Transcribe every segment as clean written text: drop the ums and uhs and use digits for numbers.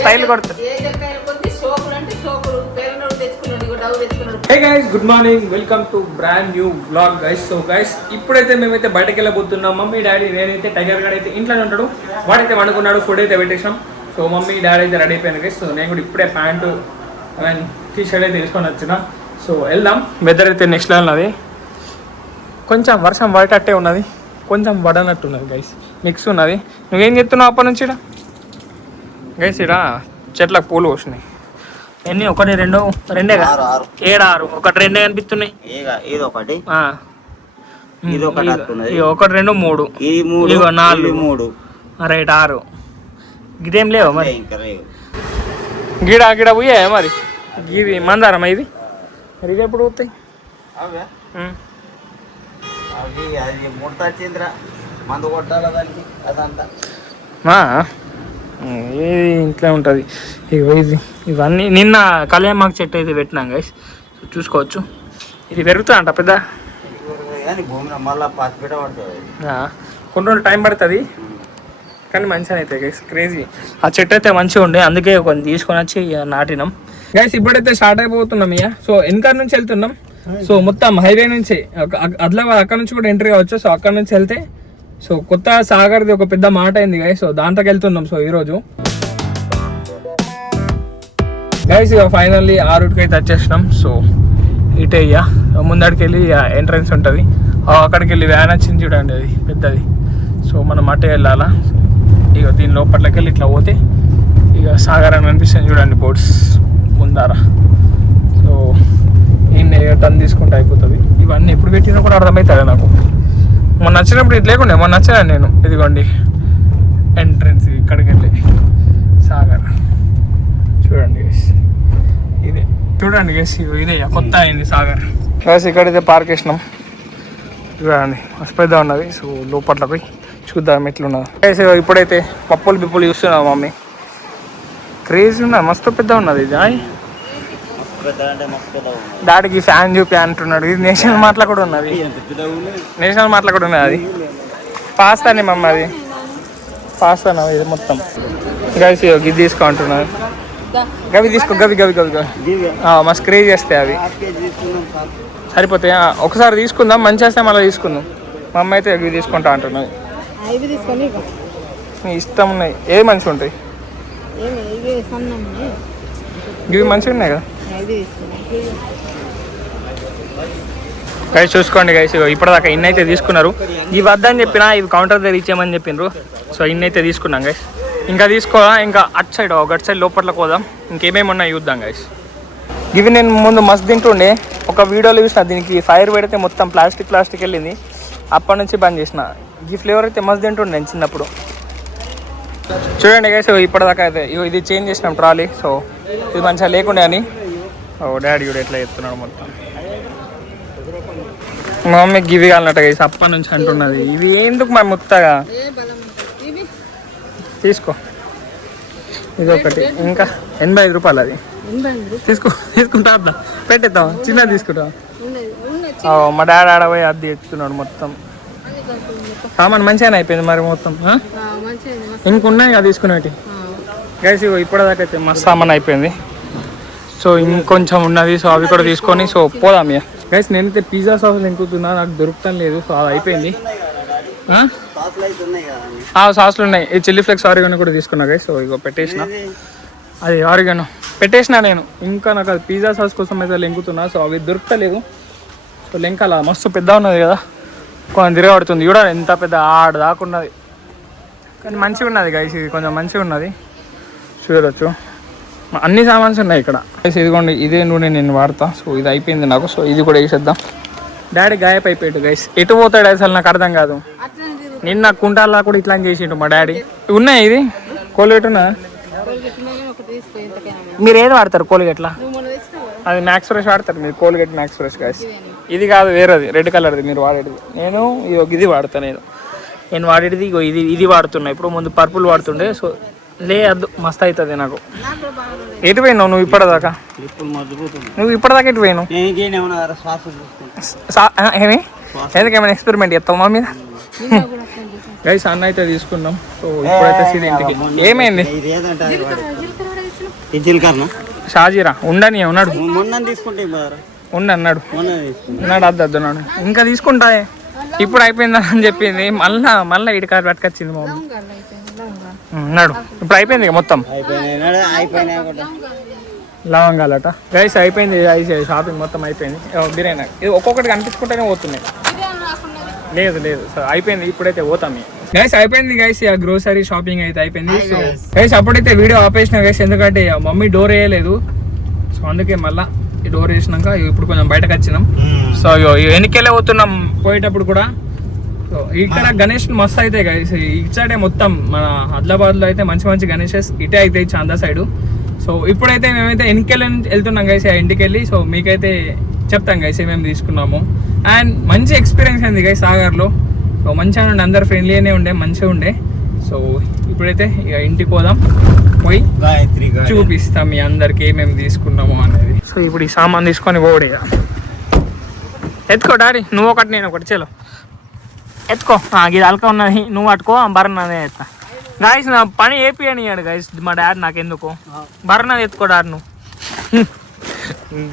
Style కొడుతుంది. Hey guys, good morning, welcome to brand new vlog guys. So guys, ఇప్పుడైతే మేమైతే బయటకు వెళ్ళబోతున్నాం. Mummy daddy, నేనైతే టైగర్ గారు అయితే ఇంట్లోనే ఉంటాడు. వాడైతే వండుకున్నాడు, ఫుడ్ అయితే పెట్టేసాం. సో మమ్మీ డాడీ అయితే రెడీ అయిపోయింది గైస్. సో నేను కూడా ఇప్పుడే ప్యాంటు అండ్ టీ షర్ట్ అయితే తీసుకొని వచ్చిన. సో వెళ్దాం. వెదర్ అయితే నెక్స్ట్ లెవెల్ ఉన్నది. కొంచెం వర్షం పడేటట్టే ఉన్నది, కొంచెం పడనట్టు ఉన్నది గైస్, మిక్స్ ఉన్నది. నువ్వేం చెప్తున్నావు అప్పటి నుంచి? గైస్ ఇక్కడ చెట్లకు పూలు పోసినాయి. ఎన్ని? ఒకటి రెండు రెండేగా? 7 6 ఒకటి రెండే కనిపిస్తున్నాయి. ఒకటి 2 3 ఇగో 4 రైట్ 6. గిదేం లేవు మరి, గిడ పోయా మరి. గిది మందారమా? ఇది మరి ఇది ఎప్పుడు పోతాయి? ఏది ఇంట్లో ఉంటుంది. ఇది ఇవన్నీ నిన్న కళ్యాణమాకు చెట్టు అయితే పెట్టినాం గైస్, చూసుకోవచ్చు. ఇది పెరుగుతుందంట పెద్ద, కొన్ని రోజులు టైం పడుతుంది కానీ మంచిగా అవుతాయి గైస్. క్రేజీ. ఆ చెట్టు అయితే మంచిగా ఉండే, అందుకే కొన్ని తీసుకొని వచ్చి నాటినాం గైస్. ఇప్పుడైతే స్టార్ట్ అయిపోతున్నాం ఇక. సో వెనకాల నుంచి వెళ్తున్నాం. సో మొత్తం హైవే నుంచి ఆదిలాబాద్ అక్కడ నుంచి కూడా ఎంట్రీ కావచ్చు. సో అక్కడ నుంచి వెళ్తే సో కొత్త సాగర్ది ఒక పెద్ద మాట అయింది గైస్. సో దాంట్లోకి వెళ్తున్నాం. సో ఈరోజు గైస్ ఇక ఫైనల్లీ ఆ రూట్కి అయితే వచ్చేసినాం. సో ఇటే ఇక ముందడికి వెళ్ళి ఎంట్రన్స్ ఉంటుంది, అక్కడికి వెళ్ళి వ్యాన్ వచ్చింది చూడండి, అది పెద్దది. సో మనం అటే వెళ్ళాలా. ఇక దీని లోపట్లకి వెళ్ళి ఇట్లా పోతే ఇక సాగర్ అని అనిపిస్తుంది చూడండి, బోట్స్ ముందారా. సో టన్ తీసుకుంటే అయిపోతుంది. ఇవన్నీ ఎప్పుడు పెట్టినా కూడా అర్థమవుతుంది నాకు. మొన్న వచ్చినప్పుడు ఇది లేకుండే, మొన్న వచ్చాను నేను. ఇదిగోండి ఎంట్రన్స్, ఇక్కడికి వెళ్ళి సాగర్ చూడండి గేస్. ఇదే చూడండి గేస్, ఇదే కొత్త అయింది సాగర్ గేస్. ఇక్కడైతే పార్క్ వేసినాం చూడండి, మస్తు పెద్ద ఉన్నది. సో లోపట్ల పోయి చూద్దాం ఎట్లున్నది గేస్. ఇప్పుడైతే పప్పులు బిప్పులు చూస్తున్నాం మమ్మీ. క్రేజీ ఉన్నది, మస్తు పెద్ద ఉన్నది ఇది. డాడీకి ఫ్యాన్ చూపి అంటున్నాడు. ఇది నేషనల్ మార్ట్లో కూడా ఉన్నది, నేషనల్ మార్ట్లో కూడా ఉన్నది. అది పాస్తానే మమ్మ, అది పాస్తానా ఇది మొత్తం గైస్. ఇది తీసుకో అంటున్నారు. గవి తీసుకో, గవి గవి గవి గవి మస్తు క్రేజ్ చేస్తాయి అవి, సరిపోతాయి. ఒకసారి తీసుకుందాం, మంచి వస్తే మళ్ళీ తీసుకుందాం. మా అమ్మ అయితే ఇవి తీసుకుంటా అంటున్నది. మీ ఇష్టం ఉన్నాయి, ఏవి మంచిగా ఉంటాయి? ఇవి మంచిగా ఉన్నాయి కదా గైస్. చూసుకోండి గైస్, ఇప్పటిదాకా ఇన్ని అయితే తీసుకున్నారు. ఇవి వద్దని చెప్పినా ఇవి కౌంటర్ దగ్గర ఇచ్చేయమని చెప్పిండ్రు. సో ఇన్ని అయితే తీసుకున్నాం గైస్. ఇంకా తీసుకోదా, ఇంకా అటు సైడ్ అటు సైడ్ లోపట్లోకి పోదాం, ఇంకేమేమి ఉన్నాయి చూద్దాం గైస్. ఇవి నేను ముందు మస్తు తింటుండే, ఒక వీడియోలో చూసిన. దీనికి ఫైర్ పెడితే మొత్తం ప్లాస్టిక్ వెళ్ళింది, అప్పటి నుంచి బంద్ చేసిన. ఈ ఫ్లేవర్ అయితే మస్తు తింటుండే నేను చిన్నప్పుడు. చూడండి గైస్, ఇప్పటిదాకా అయితే ఇది చేంజ్ చేసినాం ట్రాలీ. సో ఇది మంచిగా లేకుండే అని డాడీ కూడా ఎట్లా చెప్తున్నాడు మొత్తం. మా మమ్మీ గివి కాలన్నట్టు గైస్ అప్పటి నుంచి అంటున్నది. ఇవి ఎందుకు మా ముత్తగా తీసుకో. ఇది ఒకటి, ఇంకా 85 రూపాయలు అది. తీసుకుంటా పెట్టేద్దాం, చిన్నది తీసుకుంటా. మా డాడీ ఆడపోయి అది ఎత్తుకున్నాడు మొత్తం. సామాన్ మంచిగానే అయిపోయింది మరి మొత్తం. ఇంకున్నాయి కదా తీసుకునేటి గైస్. ఇప్పటిదాకా అయితే మస్తు సామాన్ అయిపోయింది. సో ఇంకొంచెం ఉన్నది, సో అవి కూడా తీసుకొని సో పోదాం ఇక గైస్. నేనైతే పిజ్జా సాస్ ఎంకుతున్నా, నాకు దొరుకుతాను లేదు. సో అది అయిపోయింది. సాస్లు ఉన్నాయి, ఈ చిల్లీ ఫ్లేక్స్ ఆరిగానో కూడా తీసుకున్నా గైస్. సో ఇగో పెట్టేసిన, అది ఆరిగానో పెట్టేసిన నేను. ఇంకా నాకు అది పిజ్జా సాస్ కోసం అయితే లెంకుతున్నా. సో అవి దొరుకుతలేవు. సో లెంకాల మస్తు పెద్ద ఉన్నది కదా, కొంచెం తిరగబడుతుంది. కూడా ఎంత పెద్ద ఆడ దాకున్నది, కానీ మంచిగా ఉన్నది గైస్. ఇది కొంచెం మంచిగా ఉన్నది, చూడవచ్చు. అన్ని సామాన్స్ ఉన్నాయి ఇక్కడ గైస్. ఇదిగోండి, ఇదే నూనె నేను వాడతా. సో ఇది అయిపోయింది నాకు. సో ఇది కూడా వేసేద్దాం. డాడీ గాయప్ అయిపోయాడు గైస్, ఎటు పోతాడు అసలు నాకు అర్థం కాదు. నిన్న కుంటాలా కూడా ఇట్లా చేసిండు మా డాడీ. ఉన్నాయి, ఇది కోల్గేట్ ఉన్నా. మీరు ఏది వాడతారు కోల్గేట్లా? అది మ్యాక్స్ ఫ్రెష్ వాడతారు మీరు, కోల్గేట్ మ్యాక్స్ ఫ్రెష్ గైస్. ఇది కాదు, వేరేది రెడ్ కలర్ది మీరు వాడేది. నేను ఇది వాడతాను. నేను వాడేది ఇగో ఇది వాడుతున్నా. ఇప్పుడు ముందు పర్పుల్ వాడుతుండే. సో లేదు మస్తు అవుతుంది నాకు. ఎటు పోయినావు నువ్వు ఇప్పటిదాకా? నువ్వు ఇప్పటిదాకా ఎటు పోయినావు? ఏమి ఎందుకేమైనా ఎక్స్పెరిమెంట్ చేస్తావు మా మీద? గైస్ అన్న అయితే తీసుకున్నాం. సో ఇప్పుడైతే సీదా ఇంటికి. ఏమైంది షాజీరా ఉండని ఉన్నాడు ఉండి అన్నాడు అద్దన్నాడు ఇంకా తీసుకుంటా ఇప్పుడు అయిపోయిందా అని చెప్పింది. మళ్ళా ఇటుకారు పట్టుకొచ్చింది మా మమ్మీ. ఉన్నాడు ఇప్పుడు అయిపోయింది ఇక మొత్తం లవంగాలట. గైస్ అయిపోయింది షాపింగ్ మొత్తం అయిపోయింది. బిర్యానీ ఇది ఒక్కొక్కటి కనిపించుకుంటేనే పోతున్నాయి. లేదు సో అయిపోయింది ఇప్పుడైతే పోతాం. గైస్ అయిపోయింది గైస్ ఇక గ్రోసరీ షాపింగ్ అయితే అయిపోయింది. సో గైస్ అప్పుడైతే వీడియో ఆపేసిన గైస్ ఎందుకంటే మమ్మీ డోర్ వేయలేదు. సో అందుకే మళ్ళా ఈ డోర్ వేసినాక ఇప్పుడు కొంచెం బయటకు వచ్చినాం. సో వెనకెళ్ళే పోతున్నాం పోయేటప్పుడు కూడా. సో ఇక్కడ గణేష్ మస్తు అవుతాయి గైస్. ఇటు సైడే మొత్తం మన ఆదిలాబాద్లో అయితే మంచి గణేషెస్ ఇటే అవుతాయి చాందా సైడు. సో ఇప్పుడైతే మేమైతే వెనకెళ్ళి వెళ్తున్నాం గైస్ ఆ ఇంటికి వెళ్ళి. సో మీకైతే చెప్తాం గైస్ ఏమేమి తీసుకున్నాము. అండ్ మంచి ఎక్స్పీరియన్స్ అయింది గైస్ సాగర్లో. సో మంచిగా ఉండే అందరు ఫ్రెండ్లీగానే ఉండే మంచిగా ఉండే. సో ఇప్పుడైతే ఇక ఇంటికి పోదాం పోయి చూపిస్తాం మీ అందరికి ఏమేమి తీసుకున్నాము అనేది. సో ఇప్పుడు ఈ సామాన్ తీసుకొని పోడే ఎత్తుకో డాడీ నువ్వు ఒకటి నేను ఒకటి చలో ఎత్తుకో. ఇది అలక ఉన్నది నువ్వు పట్టుకో బర్రన్నదే ఎత్తా. గాయస్ నా పని ఏపీయనియాడు గైస్ మా డాడీ నాకెందుకు బర్రన్నది ఎత్తుకో డాడీ నువ్వు.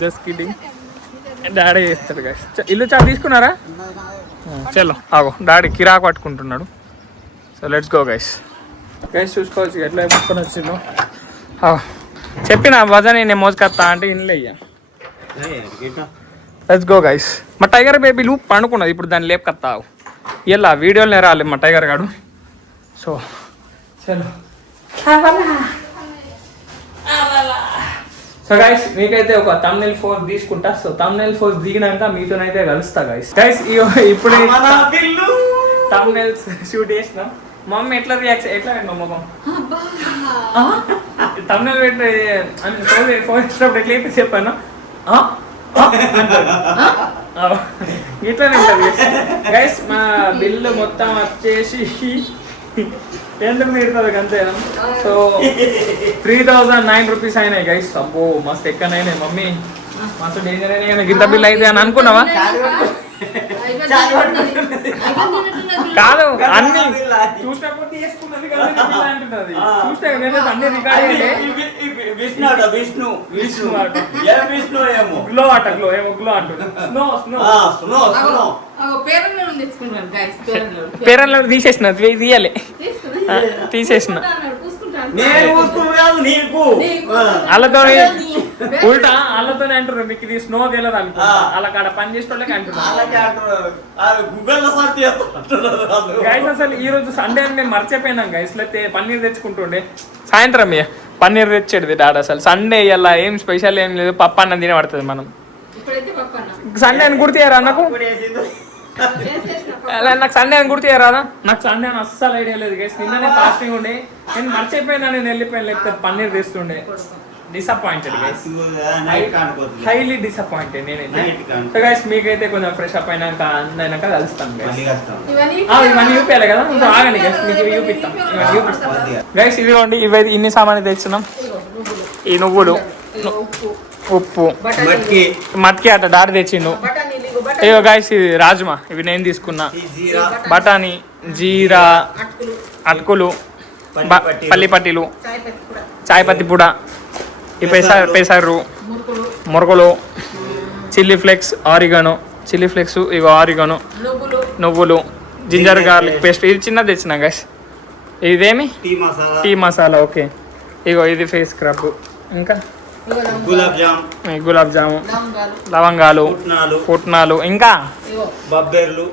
జస్ట్ కిడ్డింగ్ డాడీ చేస్తాడు గైస్. ఇల్లు చాలా తీసుకున్నారా చలో ఆగో డాడీ కిరాకు పట్టుకుంటున్నాడు. So let's go guys. Guys చూసుకోవచ్చు ఎట్లా పట్టుకొని వచ్చిందో. చెప్పిన వజన్ నేను మోసుకొస్తా అంటే ఇన్లే అయ్యా. Let's go guys. మా టైగర్ బేబీ లూప్ పండుకున్నది ఇప్పుడు దాన్ని లేపుకొస్తావు ఇలా వీడియోలనే రాలే మా టైగర్ గాడు. సో చలో సో గైస్ మీకైతే ఒక thumbnail ఫోర్ తీసుకుంటా. సో thumbnail ఫోర్ దిగినాక మీతోనైతే కలుస్తా గైస్. గైస్ ఇప్పుడే thumbnails షూట్ చేసిన మమ్మీ ఎట్లా రియాక్ట్ ఎట్లా పెట్టిన మొహం thumbnail పెట్టి ఫోన్ ఇచ్చినప్పుడు ఎట్లా అయితే చెప్పాను ఇట్లానే ఉంటుంది గైస్. మా బిల్లు మొత్తం వచ్చేసి ఎందుకు మీరుతుంది అంతేనా. సో 3009 రూపీస్ అయినాయి గైస్. అబ్బో మస్తు ఎక్కనైనాయి మమ్మీ మస్తు డేంజర్ అయినాయి. గింత బిల్ అయితే అని అనుకున్నావా? కాదు అన్ని చూసినప్పుడు తీసుకున్నది అంటున్నది. చూస్తే అన్ని రికార్డ్ గ్లో అట గ్లో ఏమో గ్లో అంటుంది. పేరెంట్లో తీసేసిన తీయాలి తీసేసిన వాళ్ళతో ఉల్టా వాళ్ళతోనే అంటారు మీకు ఇది స్నో తెలియదు అనుకో అలా కాడ పని చేసేటోళ్ళకి అంటున్నారు. గైస్ అసలు ఈ రోజు సండే అని మేము మర్చిపోయినాం గైస్. లేకపోతే పన్నీర్ తెచ్చుకుంటుండే సాయంత్రం పన్నీర్ తెచ్చేది డాడీ. అసలు సండే ఇలా ఏం స్పెషల్ ఏం లేదు పప్పు అన్నం తినే పడుతుంది మనం. సండే అని గుర్తియారా నాకు నాకు సండే అని గుర్తియారా నాకు సండే అని అస్సలు ఐడియా లేదు గైస్. నిన్ననే ఫాస్టింగ్ ఉండే నేను మర్చిపోయినా నేను వెళ్ళిపోయాను లేకపోతే పన్నీర్ తెస్తుండే. డిసప్పాయింటెడ్ గైస్ హైలీ డిసప్పాయింటెడ్ నేనైతే. సో గైస్ మీకైతే కొంచెం ఫ్రెష్ అప్ అయినాక అయినాక కలుస్తాను గైస్. ఇవన్నీ చూపించాలి కదా సో ఆగండి గైస్ మీకు చూపిస్తాం ఇవన్నీ చూపిస్తాం గైస్. ఇదిగోండి ఇవి ఇన్ని సామాన్లు తెచ్చినాం. ఈ నువ్వులు ఉప్పు మట్కి అట్లా డాడీ తెచ్చిండు. అయ్యో గైస్ ఇది రాజ్మా ఇవి నేను తీసుకున్నా. బఠానీ జీరా అటుకులు పల్లి పట్టీలు చాయ్ పత్తి పొడ ఈ పెసరు మురగలు chilli flakes oregano chilli flakes ఇగో ఆరిగానో నువ్వులు జింజర్ గార్లిక్ పేస్ట్ ఇది చిన్నది తెచ్చినా గైస్. ఇదేమి టీ మసాలా ఓకే. ఇగో ఇది ఫేస్ స్క్రబ్ ఇంకా గులాబ్ జాము లవంగాలు పుట్నాలు ఇంకా బబ్బెర్లు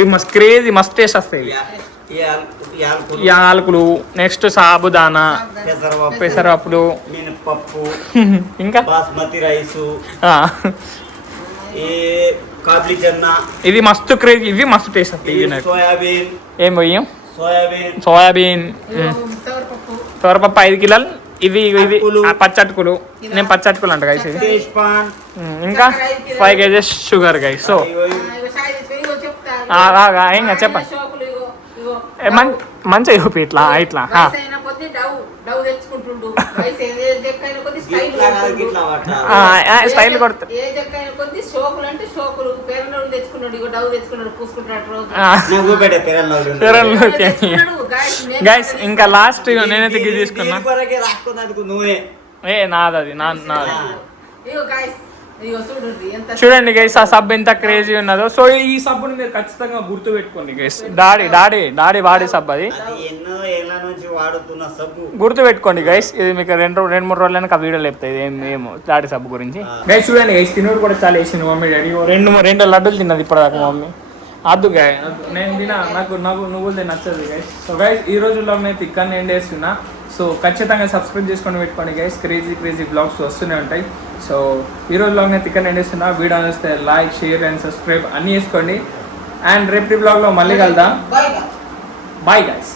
ఇవి మస్తు క్రేజీ మస్తు టేస్ట్ వస్తాయి. యాలకులు నెక్స్ట్ సాబుదానా పెసరపప్పులు ఇంకా బాస్మతి రైస్ ఇది మస్తు క్రేజీ ఇవి మస్తు టేస్ట్ వస్తాయి. ఏం పోయాం సోయాబీన్ తోరపప్పు 5 కిలోలు ఇవి ఇది పచ్చటుకులు నేను పచ్చటుకులు అంట గైస్. ఇది ఇంకా 5 kgs షుగర్ గైస్. సో ఇంకా చెప్పండి మంచిగా చూపి ఇట్లా ఇట్లా స్టైల్ కొడుతుంది. ఏ జక్కైన కొద్ది షోకులు అంటే షోకులు పేరెంట్ తెచ్చుకున్నాడు, ఇగో డవ్ తెచ్చుకున్నాడు, పూసుకుంటాడు రోజు. గైస్ ఇంకా లాస్ట్ నేనైతే గిది తీసుకున్నా. ఏ నాది ఇగో గైస్ చూడండి గైస్ ఆ సబ్ ఎంత క్రేజీ ఉన్నదో. సో ఈ సబ్బుని మీరు ఖచ్చితంగా గుర్తు పెట్టుకోండి గైస్. డాడీ వాడే సబ్ అది, గుర్తు పెట్టుకోండి గైస్. ఇది మీకు రెండు మూడు రోజులైనా ఆ వీడియో లేపుతాయి ఏమో డాడీ సబ్బు గురించి. గైస్ చూడండి గైస్, తినూరు కూడా చాలా వేసింది మమ్మీ డాడీ. రెండు లడ్డూలు తిన్నది ఇప్పటిదాకా మమ్మీ. అద్దు గాయ నేను తినా, నాకు నువ్వులు నచ్చదు గైస్. సో గైస్ ఈ రోజుల్లో నేను ఇక్కడనే ఎండ్ చేస్తున్నా. సో ఖచ్చితంగా సబ్స్క్రైబ్ చేసుకొని పెట్టుకోండి గైస్, క్రేజీ బ్లాగ్స్ వస్తూనే ఉంటాయి. సో ఈ రోజులో నేను ఇక్కడనే ఎండ్ చేస్తున్నా. వీడియో వస్తే లైక్, షేర్ అండ్ సబ్స్క్రైబ్ అన్నీ చేసుకోండి. అండ్ రేపు బ్లాగ్లో మళ్ళీ కలుద్దాం. Bye guys.